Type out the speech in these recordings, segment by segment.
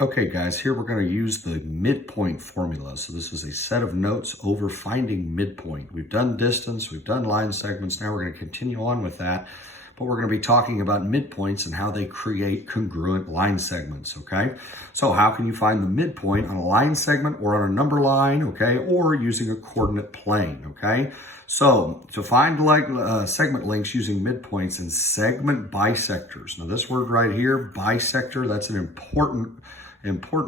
Okay guys, here we're going to use the midpoint formula. So this is a set of notes over finding midpoint. We've done distance, we've done line segments, now we're going to continue on with that. But we're going to be talking about midpoints and how they create congruent line segments, okay? So how can you find the midpoint on a line segment or on a number line, okay? Or using a coordinate plane, okay? So to find segment lengths using midpoints and segment bisectors. Now this word right here, bisector, that's an important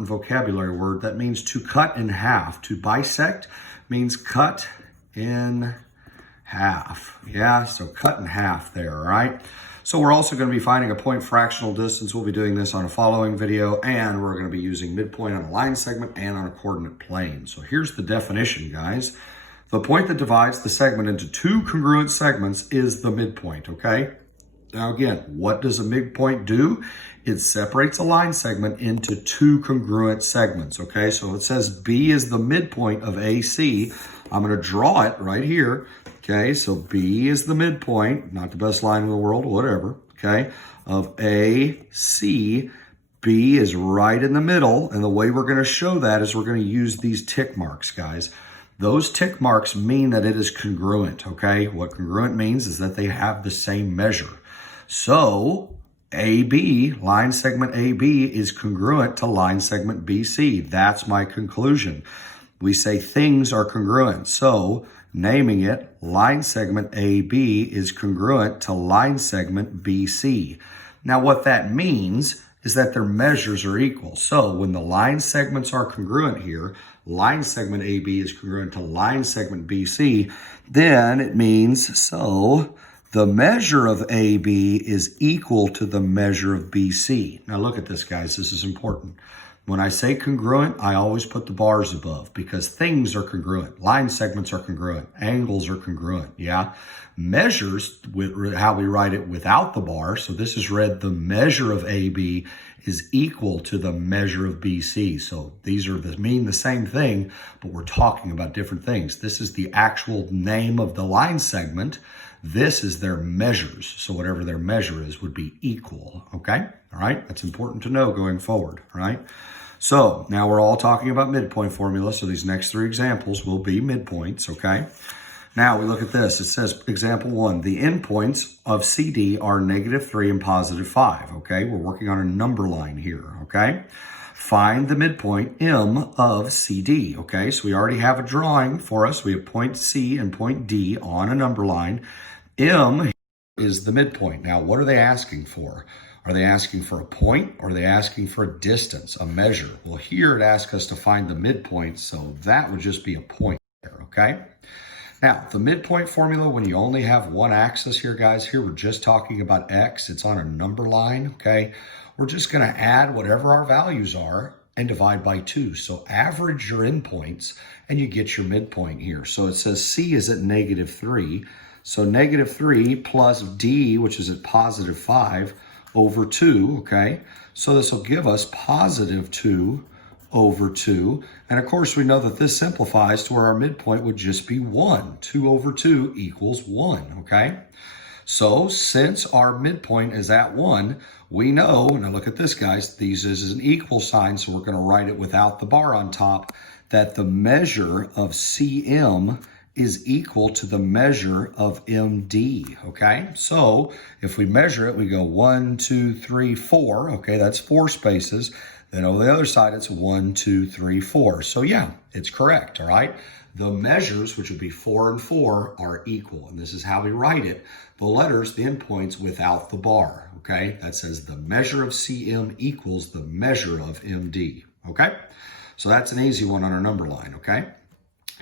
vocabulary word. That means to cut in half. To bisect means cut in half. Yeah, so cut in half there, all right? So we're also going to be finding a point fractional distance. We'll be doing this on a following video, and we're going to be using midpoint on a line segment and on a coordinate plane. So here's the definition, guys. The point that divides the segment into two congruent segments is the midpoint, okay? Now again, what does a midpoint do? It separates a line segment into two congruent segments, okay? So it says B is the midpoint of AC. I'm going to draw it right here, okay? So B is the midpoint, not the best line in the world, whatever, okay, of AC. B is right in the middle, and the way we're going to show that is we're going to use these tick marks, guys. Those tick marks mean that it is congruent, okay? What congruent means is that they have the same measure. So AB, line segment AB, is congruent to line segment BC. That's my conclusion. We say things are congruent. So naming it, line segment AB is congruent to line segment BC. Now what that means is that their measures are equal. So when the line segments are congruent here, line segment AB is congruent to line segment BC, then it means so the measure of AB is equal to the measure of BC. Now look at this, guys. This is important. When I say congruent, I always put the bars above because things are congruent. Line segments are congruent. Angles are congruent, yeah? Measures, with how we write it without the bar, so this is read the measure of AB is equal to the measure of BC. So these mean the same thing, but we're talking about different things. This is the actual name of the line segment. This is their measures. So whatever their measure is would be equal, okay? All right, that's important to know going forward, all right? So now we're all talking about midpoint formula. So these next three examples will be midpoints, okay? Now we look at this. It says, example 1, the endpoints of CD are -3 and +5, okay? We're working on a number line here, okay? Find the midpoint M of CD, okay? So we already have a drawing for us. We have point C and point D on a number line. M is the midpoint. Now, what are they asking for? Are they asking for a point or are they asking for a distance, a measure? Well, here it asks us to find the midpoint, so that would just be a point there, okay? Now, the midpoint formula, when you only have one axis here, guys, here we're just talking about X. It's on a number line, okay? We're just going to add whatever our values are and divide by 2. So average your endpoints and you get your midpoint here. So it says C is at -3. So -3 plus D, which is at +5, over 2, okay? So this will give us +2 over 2. And of course, we know that this simplifies to where our midpoint would just be 1. 2 over 2 equals 1, okay? So since our midpoint is at 1, we know, now look at this, guys, this is an equal sign, so we're going to write it without the bar on top, that the measure of CM is equal to the measure of MD, okay? So if we measure it, we go 1, 2, 3, 4, okay? That's 4 spaces. Then over the other side, it's 1, 2, 3, 4. So yeah, it's correct, all right? The measures, which would be 4 and 4, are equal. And this is how we write it. The letters, the endpoints without the bar, okay? That says the measure of CM equals the measure of MD, okay? So that's an easy one on our number line, okay?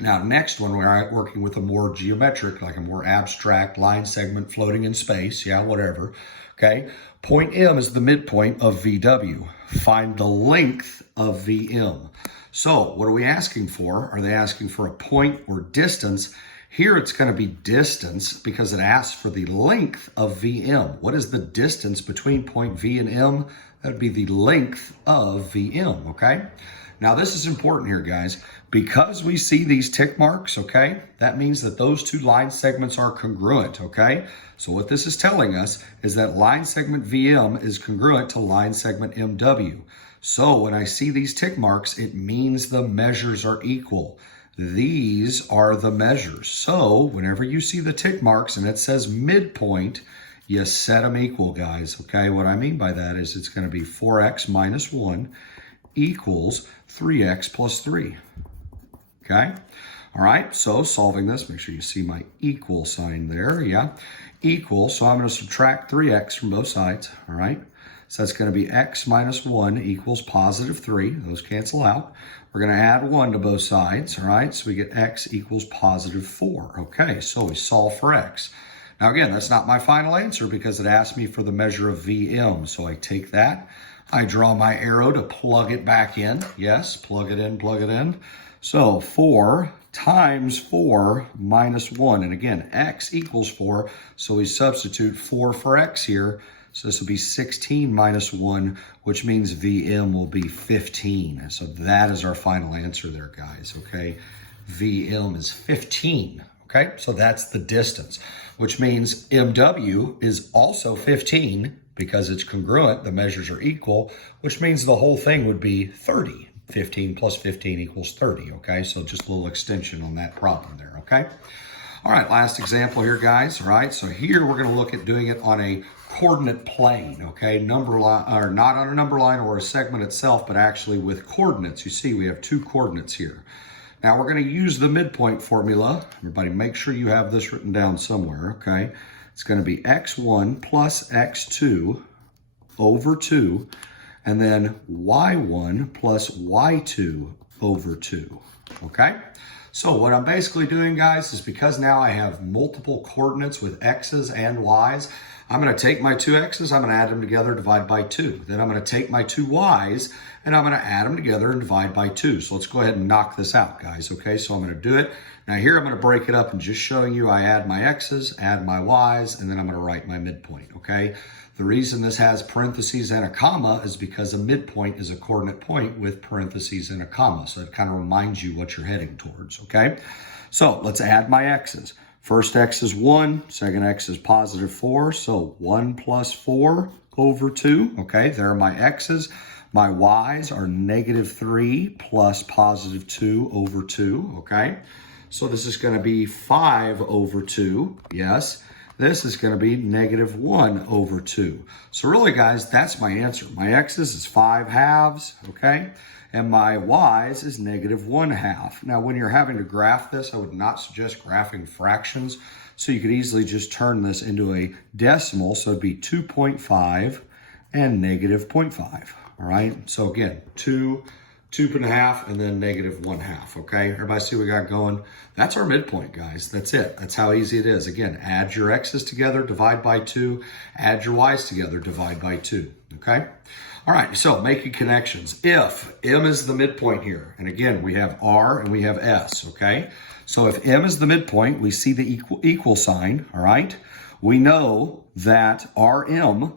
Now, next one, we're working with a more geometric, like a more abstract line segment floating in space. Yeah, whatever. Okay. Point M is the midpoint of VW. Find the length of VM. So what are we asking for? Are they asking for a point or distance? Here it's going to be distance because it asks for the length of VM. What is the distance between point V and M? That would be the length of VM, okay? Now this is important here, guys. Because we see these tick marks, okay, that means that those two line segments are congruent, okay? So what this is telling us is that line segment VM is congruent to line segment MW. So when I see these tick marks, it means the measures are equal. These are the measures. So whenever you see the tick marks and it says midpoint, you set them equal, guys. Okay, what I mean by that is it's going to be 4x minus 1 equals 3x plus 3. Okay, all right, so solving this, make sure you see my equal sign there. Yeah, equal. So I'm going to subtract 3x from both sides. All right, so that's going to be x minus 1 equals positive 3. Those cancel out. We're going to add 1 to both sides. All right, so we get x equals positive 4. Okay, so we solve for x. Now again, that's not my final answer because it asked me for the measure of Vm. So I take that, I draw my arrow to plug it back in. Yes, plug it in, plug it in. So 4 times 4 minus 1. And again, x equals 4. So we substitute 4 for x here. So this will be 16 minus 1, which means Vm will be 15. So that is our final answer there, guys, okay? Vm is 15, okay? So that's the distance, which means MW is also 15 because it's congruent, the measures are equal, which means the whole thing would be 30. 15 plus 15 equals 30, okay? So just a little extension on that problem there, okay? All right, last example here, guys, all right? So here we're gonna look at doing it on a coordinate plane, okay? Number line, or not on a number line or a segment itself, but actually with coordinates. You see we have 2 coordinates here. Now we're gonna use the midpoint formula. Everybody make sure you have this written down somewhere, okay? It's gonna be x1 plus x2 over 2, and then y1 plus y2 over 2, okay? So what I'm basically doing, guys, is because now I have multiple coordinates with x's and y's, I'm going to take my 2 x's, I'm going to add them together, divide by 2. Then I'm going to take my 2 y's, and I'm going to add them together and divide by 2. So let's go ahead and knock this out, guys, okay? So I'm going to do it. Now here I'm going to break it up and just showing you I add my x's, add my y's, and then I'm going to write my midpoint, okay? The reason this has parentheses and a comma is because a midpoint is a coordinate point with parentheses and a comma. So it kind of reminds you what you're heading towards, okay? So let's add my x's. First x is 1, second x is positive 4. So 1 plus 4 over 2, okay? There are my x's. My y's are negative 3 plus positive 2 over 2, okay? So this is going to be 5 over 2, yes. This is going to be negative 1 over 2. So really, guys, that's my answer. My x's is 5 halves, okay? And my y's is negative 1 half. Now, when you're having to graph this, I would not suggest graphing fractions. So you could easily just turn this into a decimal. So it'd be 2.5 and negative 0.5, all right? So again, 2 and a half, and then negative 1 half, okay? Everybody see what we got going? That's our midpoint, guys. That's it. That's how easy it is. Again, add your x's together, divide by 2. Add your y's together, divide by 2, okay? All right, so making connections. If M is the midpoint here, and again, we have R and we have S, okay? So if M is the midpoint, we see the equal sign, all right? We know that RM,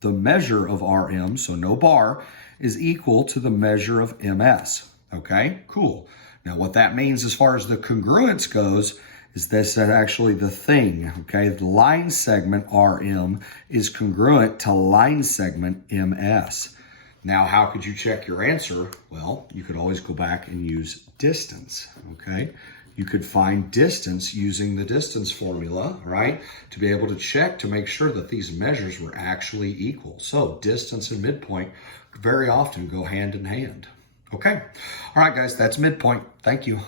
the measure of RM, so no bar, is equal to the measure of MS, okay? Cool. Now what that means as far as the congruence goes is this actually the thing, okay? The line segment RM is congruent to line segment MS. Now, how could you check your answer? Well, you could always go back and use distance, okay? You could find distance using the distance formula, right? To be able to check to make sure that these measures were actually equal. So distance and midpoint very often go hand in hand. Okay. All right, guys, that's midpoint. Thank you.